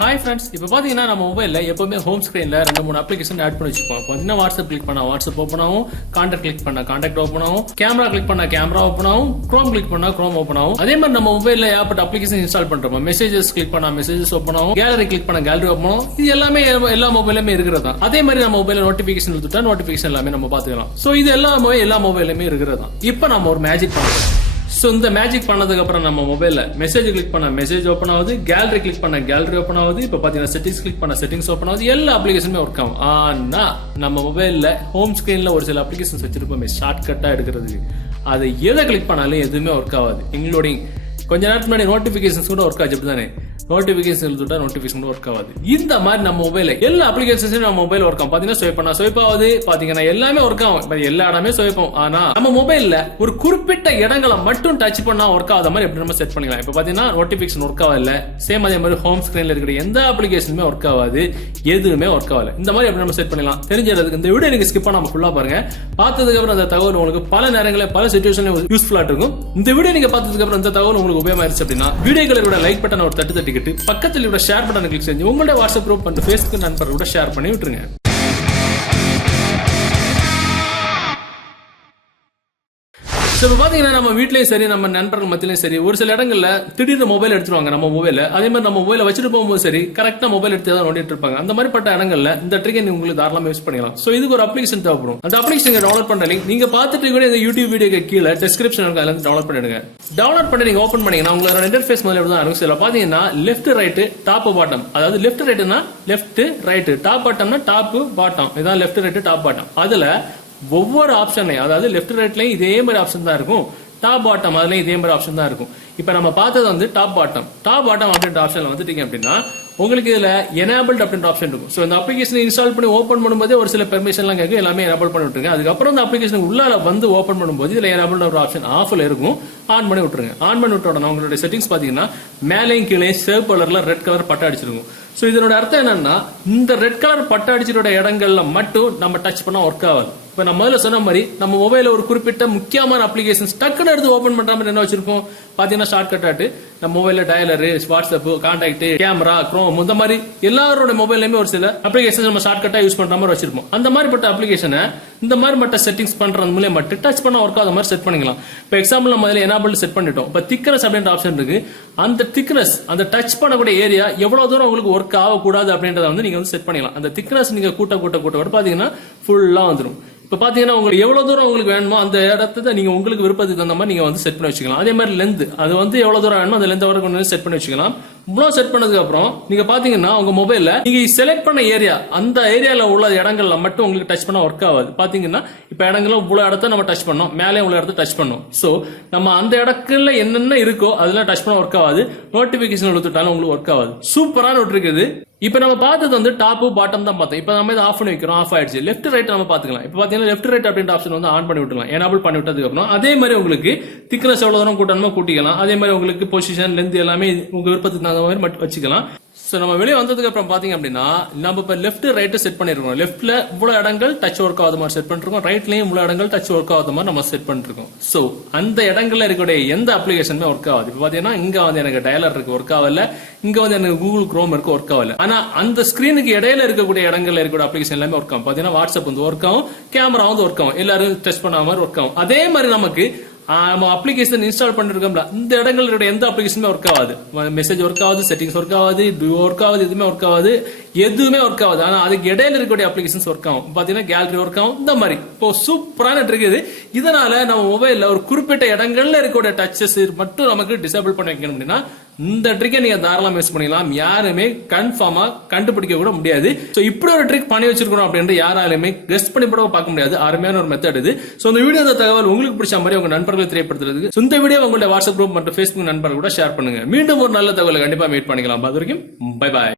Hi friends, இப்போ பார்த்தீங்கன்னா நம்ம மொபைலில் எப்பவுமே ஹோம் ஸ்க்ரீனில் 2-3 அப்ளிகேஷன் ஆட் பண்ணி வச்சுப்போம். பார்த்தீங்கன்னா வாட்ஸ்அப் கிளிக் பண்ணால் வாட்ஸ்அப் ஓப்பன் ஆகும், கான்டாக்ட் கிளிக் பண்ணால் கான்டாக்ட் ஓப்பன் ஆகும், கேமரா கிளிக் பண்ணால் கேமரா ஓப்பன் ஆகும், க்ரோம் கிளிக் பண்ணால் க்ரோம் ஓப்பன் ஆகும். அதே மாதிரி நம்ம மொபைலில் ஏற்பட்ட அப்ளிகேஷன் இன்ஸ்டால் பண்ணுறோம். மெசேஜஸ் கிளிக் பண்ணால் மெசேஜஸ் ஓப்பன் ஆகும், கேலரி கிளிக் பண்ணால் கேலரி ஓப்பன் ஆகும். இது எல்லாமே எல்லா மொபைலுமே இருக்கிறது தான். அதே மாதிரி நம்ம மொபைலில் நோட்டிஃபிகேஷன் எடுத்துட்டா நோட்டிஃபிகேஷன் எல்லாமே நம்ம பார்த்துக்கலாம். ஸோ இது எல்லா மொபைலுமே இருக்கிறது தான். இப்போ நம்ம ஒரு மேஜிக் பண்ணுறோம். ஸோ இந்த மேஜிக் பண்ணதுக்கு அப்புறம் நம்ம மொபைல்ல மெசேஜ் கிளிக் பண்ண மெசேஜ் ஓப்பன் ஆகுது, கேலரி கிளிக் பண்ண கேலரி ஓப்பன் ஆகுது, இப்போ பாத்தீங்கன்னா செட்டிங்ஸ் கிளிக் பண்ண செட்டிங்ஸ் ஓப்பன் ஆகுது. எல்லா அப்ளிகேஷனுமே ஒர்க் ஆகும். ஆனா நம்ம மொபைல்ல ஹோம் ஸ்கிரீன்ல ஒரு சில அப்ளிகேஷன்ஸ் வச்சிருப்போமே ஷார்ட் கட்டா எடுக்கிறதுக்கு, அதை எதை கிளிக் பண்ணாலும் எதுவுமே ஒர்க் ஆகாது. இன்க்ளூடிங் கொஞ்ச நேரத்துக்கு முன்னாடி நோட்டிபிகேஷன்ஸ் கூட ஒர்க் ஆச்சு. அப்படிதானே நோட்டிபிகேஷன் எழுதுட்டா நோட்டிபிகேஷன் கூட ஒர்க் ஆகாது. இந்த மாதிரி நம்ம மொபைல எல்லா அப்ளிகேஷன்ஸும் நம்ம மொபைல் ஒர்க் ஆகும். பாத்தீங்கன்னா ஸ்வைப் பண்ணா ஸ்வைப் ஆகுது, பாத்தீங்கன்னா எல்லாமே ஒர்க் ஆகும். எல்லா இடமே ஸ்வைப் ஆகும். ஆனா நம்ம மொபைல்ல ஒரு குறிப்பிட்ட இடங்களை மட்டும் டச் பண்ணா ஒர்க் ஆகாத மாதிரி எப்படி நம்ம செட் பண்ணிக்கலாம். இப்ப பாத்தீங்கன்னா நோட்டிபிகேஷன் ஒர்க் ஆகல, சேம் அதே மாதிரி ஹோம் ஸ்கிரீன்ல இருக்கிற எந்த அப்ளிகேஷனுமே ஒர்க் ஆகாது, எதுவுமே ஒர்க் ஆகல. இந்த மாதிரி எப்படி நம்ம செட் பண்ணலாம் தெரிஞ்சதுக்கு இந்த வீடியோ நீங்க ஸ்கிப் பண்ணாம ஃபுல்லா பாருங்க. பார்த்ததுக்கு அப்புறம் அந்த தகவல் உங்களுக்கு பல நேரங்களில் பல சிச்சுவேஷன்ல யூஸ்ஃபுல்லா இருக்கும். இந்த வீடியோ நீங்க பார்த்ததுக்கு அப்புறம் இந்த தகவல் உங்களுக்கு உபயோகமாயிருச்சு அப்படின்னா வீடியோக்களோட லைக் பட்டன் ஒரு தட்டிக்கிட்டு பக்கத்தில் ஷேர் பட்டன் கிளிக் செஞ்சு உங்களோட வாட்ஸ்அப் குரூப் மற்றும் ஃபேஸ்புக் நண்பர்களோட ஷேர் பண்ணி விட்டுருங்க. இப்போ பாத்தீங்கன்னா நம்ம வீட்லயும் சரி நம்ம நண்பர்கள் மத்தியிலும் சரி ஒரு சில இடங்கள்ல திடீர்னு மொபைல் எடுத்துருவாங்க நம்ம மொபைல. அதே மாதிரி நம்ம மொபைல வச்சுட்டு போகும்போது சரி கரெக்டா மொபைல் எடுத்து தான் நோண்டிட்டு இருப்பாங்க. அந்த மாதிரி பட்ட இடங்கள்ல இந்த ட்ரிக்கை நீங்க உங்களுக்கு தாராளமா யூஸ் பண்ணிக்கலாம். சோ இதுக்கு ஒரு அப்ளிகேஷன் தேவைப்படும். அந்த அப்ளிகேஷன் டவுன்லோட் பண்ற லிங்க் நீங்க பார்த்துட்டு கூட இந்த யூடியூப் வீடியோக்கு கீழே டிஸ்கிரிப்ஷன் அதுல இருந்து டவுன்லோட் பண்ணிடுங்க. டவுன்லோட் பண்ணி நீங்க ஓபன் பண்ணீங்கன்னா உங்களோட இன்டர்ஃபேஸ் முதல்ல தான் இருக்கும். சில பாத்தீங்கன்னா லெஃப்ட் ரைட் டாப் பாட்டம், அதாவது லெஃப்ட் ரைட்னா லெஃப்ட் ரைட், டாப் பாட்டம்னா டாப் பாட்டம், இதான் லெஃப்ட் ரைட் டாப் பாட்டம். அதுல ஒவ்வொரு ஆப்ஷன்லையும் அதாவது லெஃப்ட் ரைட்லயும் இதே மாதிரி ஆப்ஷன் தான் இருக்கும், டாப் பாட்டம் அதுலயும் இதே மாதிரி ஆப்ஷன் தான் இருக்கும். இப்ப நம்ம பார்த்தது வந்து டாப் பாட்டம் அப்படின்ற ஆப்ஷன்ல வந்துட்டீங்க அப்படின்னா உங்களுக்கு இதுல எனேபிள்ட் அப்படின்ற ஆப்ஷன் இருக்கும். சோ இந்த அப்ளிகேஷன் இன்ஸ்டால் பண்ணி ஓபன் பண்ணும்போது ஒரு சில பெர்மிஷன் எல்லாம் கேட்கும், எல்லாமே எனேபிள் பண்ணி விட்டுருங்க. அதுக்கப்புறம் இந்த அப்ளிகேஷன் உள்ளால வந்து ஓபன் பண்ணும்போது இதுல எனேபிள்ட் ஒரு ஆப்ஷன் ஆஃப்ல இருக்கும், ஆன் பண்ணி விட்டுருங்க. ஆன் பண்ணி விட்ட உடனே உங்களுடைய செட்டிங்ஸ் பாத்தீங்கன்னா மேலையும் கீழே சேவ் கலர்ல ரெட் கலர் பட்டை அடிச்சிருக்கும். சோ இதனோட அர்த்தம் என்னன்னா இந்த ரெட் கலர் பட்டை அடிச்சிரோட இடங்கள்ல மட்டும் நம்ம டச் பண்ணா ஒர்க் ஆகாது. இப்ப நம்ம முதல்ல சொன்ன மாதிரி நம்ம மொபைல ஒரு குறிப்பிட்ட முக்கியமான அப்ளிகேஷன் டக்குன்னு எடுத்து ஓபன் பண்ற மாதிரி என்ன வச்சிருக்கோம் பாத்தீங்கன்னா ஷார்ட் கட் ஆட்டு நம்ம மொபைல்ல டயலரு, வாட்ஸ்அப், கான்டாக்ட், கேமரா, க்ரோம் இந்த மாதிரி எல்லாரோட மொபைல்லையுமே ஒரு சில அப்ளிகேஷன் நம்ம ஷார்ட் கட்டா யூஸ் பண்ற மாதிரி வச்சிருப்போம். அந்த மாதிரி பட்ட அப்ளிகேஷனை இந்த மாதிரி மட்டும் செட்டிங்ஸ் பண்றது மூலம் மட்டும் டச் பண்ண ஒர்க் ஆகாத மாதிரி செட் பண்ணிக்கலாம். இப்போ எக்ஸாம்பிள் நம்ம முதல்ல எனேபிள் செட் பண்ணிட்டோம். இப்போ திக்னஸ் அப்படின்ற ஆப்ஷன் இருக்கு. அந்த திக்னஸ் அந்த டச் பண்ணக்கூடிய ஏரியா எவ்வளவு தூரம் உங்களுக்கு ஒர்க் ஆகக்கூடாது அப்படின்றத வந்து நீங்க வந்து செட் பண்ணிக்கலாம். அந்த திக்னஸ் நீங்க கூட்ட பாத்தீங்கன்னா ஃபுல்லா வந்துடும். இப்ப பாத்தீங்கன்னா உங்களுக்கு எவ்வளவு தூரம் உங்களுக்கு வேணுமோ அந்த இடத்த நீங்க உங்களுக்கு விருப்பத்துக்கு தகுந்த மாதிரி நீங்க வந்து செட் பண்ணி வச்சுக்கலாம். அதே மாதிரி லென்த் அது வந்து எவ்வளவு தூரம் வேணுமோ அந்த லென்த் வரைக்கும் செட் பண்ணி வச்சுக்கலாம். இவ்வளவு செட் பண்ணதுக்கு அப்புறம் நீங்க பாத்தீங்கன்னா உங்க மொபைல்ல நீங்க செலக்ட் பண்ண ஏரியா அந்த ஏரியால உள்ள இடங்கள்ல மட்டும் உங்களுக்கு டச் பண்ண ஒர்க் ஆகாது. பாத்தீங்கன்னா இப்ப இடங்களும் இவ்வளவு இடத்த நம்ம டச் பண்ணோம், மேலே உள்ள இடத்த டச் பண்ணோம். சோ நம்ம அந்த இடத்துல என்னென்ன இருக்கோ அதெல்லாம் டச் பண்ண ஒர்க் ஆகாது. நோட்டிபிகேஷன் எடுத்துட்டாலும் உங்களுக்கு ஒர்க் ஆகாது. சூப்பரான ஒன்று இருக்குது. இப்ப நம்ம பார்த்தது வந்து டாப் பாட்டம் தான் பார்த்தோம். இப்ப நம்ம இதை ஆஃப் பண்ணி வைக்கிறோம், ஆஃப் ஆயிடுச்சு. லெஃப்ட் ரைட் நம்ம பாத்துக்கலாம். இப்ப பாத்தீங்கன்னா லெஃப்ட் ரைட் அப்படின்ற ஆப்ஷன் வந்து ஆன் பண்ணி விட்டுலாம், எனேபிள் பண்ணி விட்டதுக்கு அப்புறம் அதே மாதிரி உங்களுக்கு திக்னஸ் எவ்வளவு தூரம் கூட்டணுமோ கூட்டிக்கலாம். அதே மாதிரி உங்களுக்கு பொசிஷன் லென்த் எல்லாமே உங்க விருப்பத்துக்கு தகுந்த மாதிரி மட்டும் வச்சுக்கலாம். சோ நம்ம வெளியே வந்ததுக்கு அப்புறம் பாத்தீங்க அப்படின்னா நம்ம இப்ப லெஃப்ட் ரைட் செட் பண்ணிருக்கோம். லெஃப்ட்ல இவ்வளவு இடங்கள் டச் ஒர்க் ஆகாத மாதிரி செட் பண்ணிருக்கோம், ரைட்லயும் இவ்வளவு இடங்கள் டச் ஒர்க் ஆகாத மாதிரி நம்ம செட் பண்ணிருக்கோம். சோ அந்த இடங்கள்ல இருக்கக்கூடிய எந்த அப்ளிகேஷனுமே ஒர்க் ஆகாது. இப்ப பாத்தீங்கன்னா இங்க வந்து எனக்கு டயலர் இருக்கு, ஒர்க் ஆகல. இங்க வந்து எனக்கு கூகுள் குரோம் இருக்கு, ஒர்க் ஆகல. ஆனா அந்த ஸ்கிரீனுக்கு இடையில இருக்கக்கூடிய இடங்கள்ல இருக்கக்கூடிய அப்ளிகேஷன் எல்லாமே ஒர்க் ஆகும். பாத்தீங்கன்னா வாட்ஸ்அப் வந்து ஒர்க் ஆகும், கேமரா வந்து ஒர்க் ஆகும், எல்லாரும் டச் பண்ண மாதிரி ஒர்க் ஆகும். அதே மாதிரி நமக்கு அப்ளிகேஷன் இன்ஸ்டால் பண்ணிருக்கோம்ல இந்த இடங்களோட எந்த அப்ளிகேஷனுமே ஒர்க் ஆகாது. மெசேஜ் ஒர்க் ஆகுது, செட்டிங்ஸ் ஒர்க் ஆகுது, ஒர்க் ஆகுது, எதுவுமே ஒர்க் ஆகுது, எதுவுமே ஒர்க் ஆகுது. ஆனா அதுக்கு இடையில இருக்கக்கூடிய அப்ளிகேஷன்ஸ் ஒர்க் ஆகும். பாத்தீங்கன்னா கேலரி ஒர்க் ஆகும். இந்த மாதிரி இப்போ சூப்பரான இருக்குது. இதனால நம்ம மொபைல்ல ஒரு குறிப்பிட்ட இடங்கள்ல இருக்கக்கூடிய டச்சஸ் மட்டும் நமக்கு டிசேபிள் பண்ணி வைக்கணும் அப்படின்னா இந்த ட்ரிக்கை நீங்க தாராளமா யூஸ் பண்ணிக்கலாம். யாருமே கன்ஃபார்மா கண்டுபிடிக்க கூட முடியாது. சோ இப்படி ஒரு ட்ரிக் பண்ணி வச்சிருக்கோம் அப்படின்ட்டு யாராலுமே கெஸ்ட் பண்ணி கூட பார்க்க முடியாது. அருமையான ஒரு மெத்தட் இது. சோ இந்த வீடியோ தகவல் உங்களுக்கு பிடிச்ச மாதிரி உங்க நண்பர்கள் தெரியப்படுத்துறதுக்கு இந்த வீடியோ உங்களுடைய வாட்ஸ்அப் குரூப் மற்றும் ஃபேஸ்புக் நண்பர்கள் கூட ஷேர் பண்ணுங்க. மீண்டும் ஒரு நல்ல தகவலை கண்டிப்பா மீட் பண்ணிக்கலாம். அது வரைக்கும் பை பாய்.